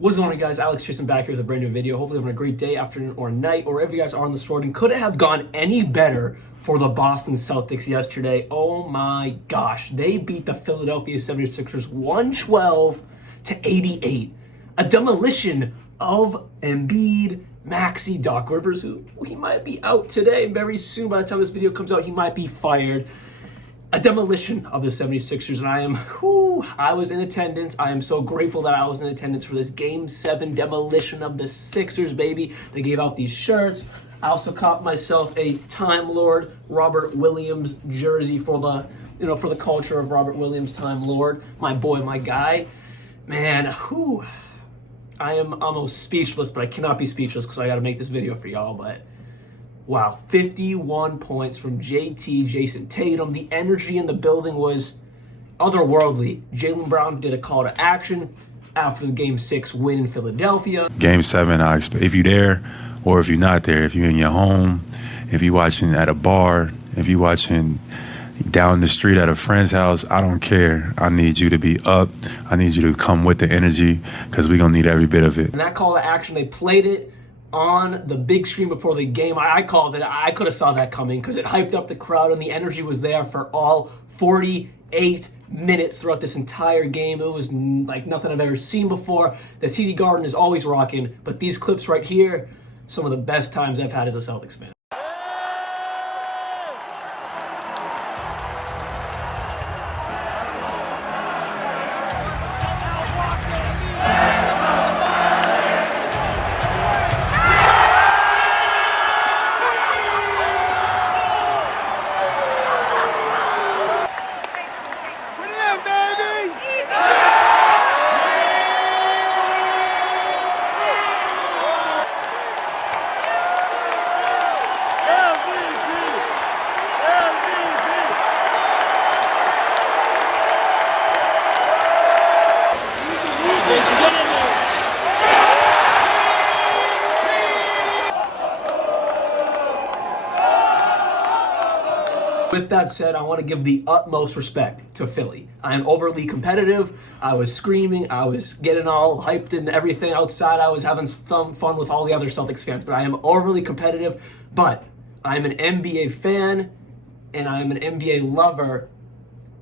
What's going on, guys? Alex Jayson back here with a brand new video. Hopefully having a great day, afternoon, or night, or wherever you guys are on this road. And could it have gone any better for the Boston Celtics yesterday? Oh my gosh. They beat the Philadelphia 76ers 112-88. A demolition of Embiid, Maxey, Doc Rivers, who he might be out today very soon. By the time this video comes out, he might be fired. A demolition of the 76ers, and I was in attendance. I am so grateful that I was in attendance for this Game 7 demolition of the Sixers, baby. They gave out these shirts. I also caught myself a Time Lord Robert Williams jersey for the, for the culture of Robert Williams, Time Lord. My boy, my guy. Man, I am almost speechless, but I cannot be speechless because I got to make this video for y'all, but wow, 51 points from Jayson Tatum. The energy in the building was otherworldly. Jaylen Brown did a call to action after the Game 6 win in Philadelphia. Game 7, if you're there or if you're not there, if you're in your home, if you're watching at a bar, if you're watching down the street at a friend's house, I don't care. I need you to be up. I need you to come with the energy because we're going to need every bit of it. And that call to action, they played it on the big screen before the game. I called it. I could have saw that coming because it hyped up the crowd and the energy was there for all 48 minutes throughout this entire game. It was like nothing I've ever seen before. The TD Garden is always rocking, but these clips right here, some of the best times I've had as a Celtics fan. With that said, I want to give the utmost respect to Philly. I am overly competitive. I was screaming. I was getting all hyped and everything outside. I was having some fun with all the other Celtics fans, but I am overly competitive. But I'm an NBA fan, and I'm an NBA lover,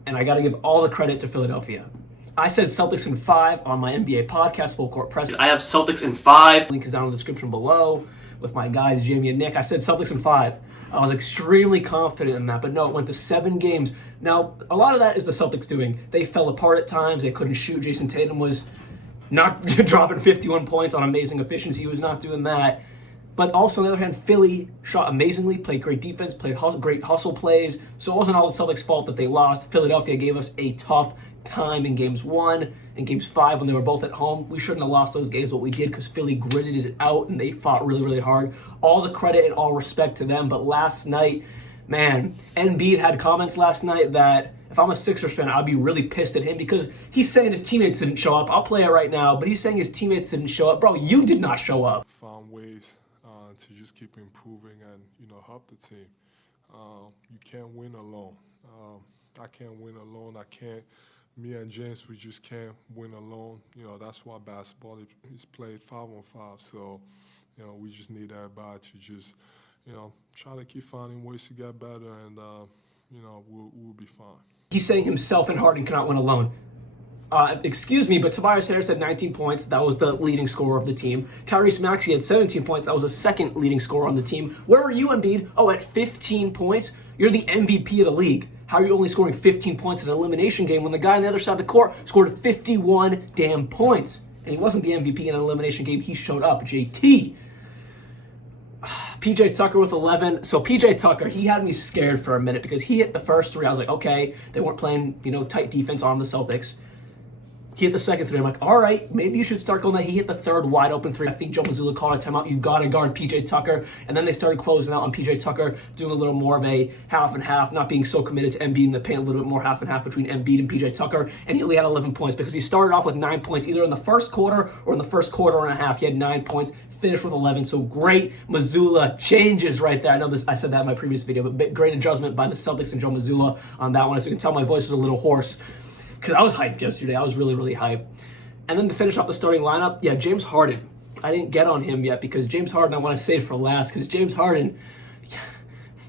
and I got to give all the credit to Philadelphia. I said Celtics in 5 on my NBA podcast, Full Court Press. I have Celtics in 5. Link is down in the description below with my guys, Jamie and Nick. I said Celtics in 5. I was extremely confident in that, but no, it went to 7 games. Now, a lot of that is the Celtics doing. They fell apart at times. They couldn't shoot. Jayson Tatum was not dropping 51 points on amazing efficiency. He was not doing that. But also, on the other hand, Philly shot amazingly, played great defense, played great hustle plays. So it wasn't all the Celtics' fault that they lost. Philadelphia gave us a tough time in Games 1 and Games 5 when they were both at home. We shouldn't have lost those games, but we did because Philly gritted it out and they fought really, really hard. All the credit and all respect to them. But last night, man, Embiid had comments last night that if I'm a Sixers fan, I'd be really pissed at him because he's saying his teammates didn't show up. I'll play it right now, but he's saying his teammates didn't show up. Bro, you did not show up. Found ways to just keep improving and, help the team. You can't win alone. I can't win alone. Me and James, we just can't win alone. That's why basketball is played 5-on-5. So, we just need everybody to just, try to keep finding ways to get better, and, we'll be fine. He's saying himself and Harden cannot win alone. Excuse me, but Tobias Harris had 19 points. That was the leading scorer of the team. Tyrese Maxey had 17 points. That was the second leading scorer on the team. Where were you, Embiid? Oh, at 15 points? You're the MVP of the league. How are you only scoring 15 points in an elimination game when the guy on the other side of the court scored 51 damn points? And he wasn't the MVP in an elimination game. He showed up. JT. PJ Tucker with 11. So PJ Tucker, he had me scared for a minute because he hit the first 3. I was like, okay, they weren't playing, tight defense on the Celtics. He hit the second 3. I'm like, all right, maybe you should start going that. He hit the third wide open 3. I think Joe Mazzulla called a timeout. You got to guard PJ Tucker. And then they started closing out on PJ Tucker, doing a little more of a half and half, not being so committed to Embiid in the paint, a little bit more half and half between Embiid and PJ Tucker. And he only had 11 points because he started off with 9 points either in the first quarter or in the first quarter and a half. He had 9 points, finished with 11. So great Mazzulla changes right there. I know this. I said that in my previous video, but great adjustment by the Celtics and Joe Mazzulla on that one. As you can tell, my voice is a little hoarse because I was hyped yesterday. I was really, really hyped. And then to finish off the starting lineup, yeah, James Harden. I didn't get on him yet because James Harden I want to save for last because James Harden,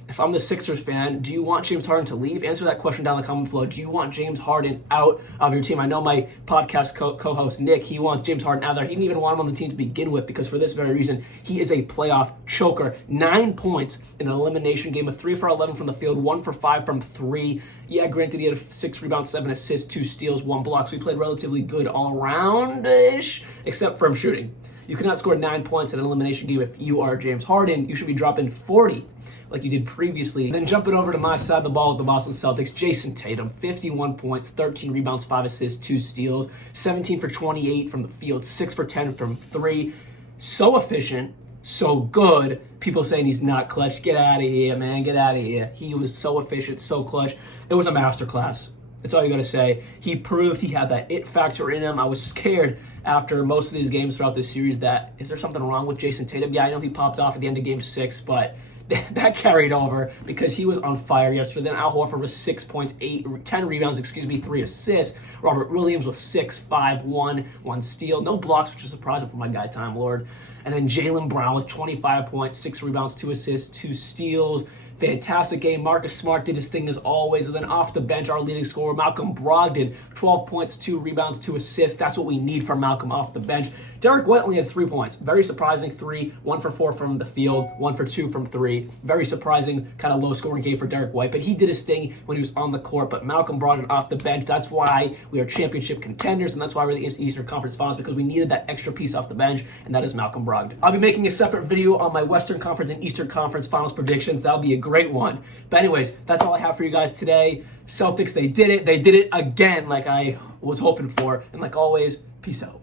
if I'm the Sixers fan, do you want James Harden to leave? Answer that question down in the comment below. Do you want James Harden out of your team? I know my podcast co-host Nick, he wants James Harden out there. He didn't even want him on the team to begin with because for this very reason, he is a playoff choker. 9 points in an elimination game, 3 for 11 from the field, 1 for 5 from 3. Yeah, granted, he had 6 rebounds, 7 assists, 2 steals, 1 block, so he played relatively good all around-ish, except from shooting. You cannot score 9 points in an elimination game if you are James Harden. You should be dropping 40 like you did previously. Then jumping over to my side of the ball with the Boston Celtics, Jayson Tatum, 51 points, 13 rebounds, 5 assists, 2 steals, 17 for 28 from the field, 6 for 10 from 3. So efficient, so good. People saying he's not clutch. Get out of here, man. Get out of here. He was so efficient, so clutch. It was a masterclass. That's all you got to say. He proved he had that it factor in him. I was scared after most of these games throughout this series that, is there something wrong with Jayson Tatum? Yeah, I know he popped off at the end of Game 6, but that carried over because he was on fire yesterday. Then Al Horford was 6 points, 10 rebounds, 3 assists. Robert Williams with 6, 5, 1 steal. No blocks, which is surprising for my guy, Time Lord. And then Jaylen Brown with 25 points, 6 rebounds, 2 assists, 2 steals. Fantastic game. Marcus Smart did his thing as always. And then off the bench, our leading scorer, Malcolm Brogdon, 12 points, 2 rebounds, 2 assists. That's what we need from Malcolm off the bench. Derek White only had 3 points. Very surprising 3, 1 for 4 from the field, 1 for 2 from 3. Very surprising, kind of low scoring game for Derek White, but he did his thing when he was on the court. But Malcolm Brogdon off the bench, that's why we are championship contenders, and that's why we're in the Eastern Conference Finals, because we needed that extra piece off the bench, and that is Malcolm Brogdon. I'll be making a separate video on my Western Conference and Eastern Conference Finals predictions. That'll be a great one. But anyways, that's all I have for you guys today. Celtics, they did it. They did it again like I was hoping for. And like always, peace out.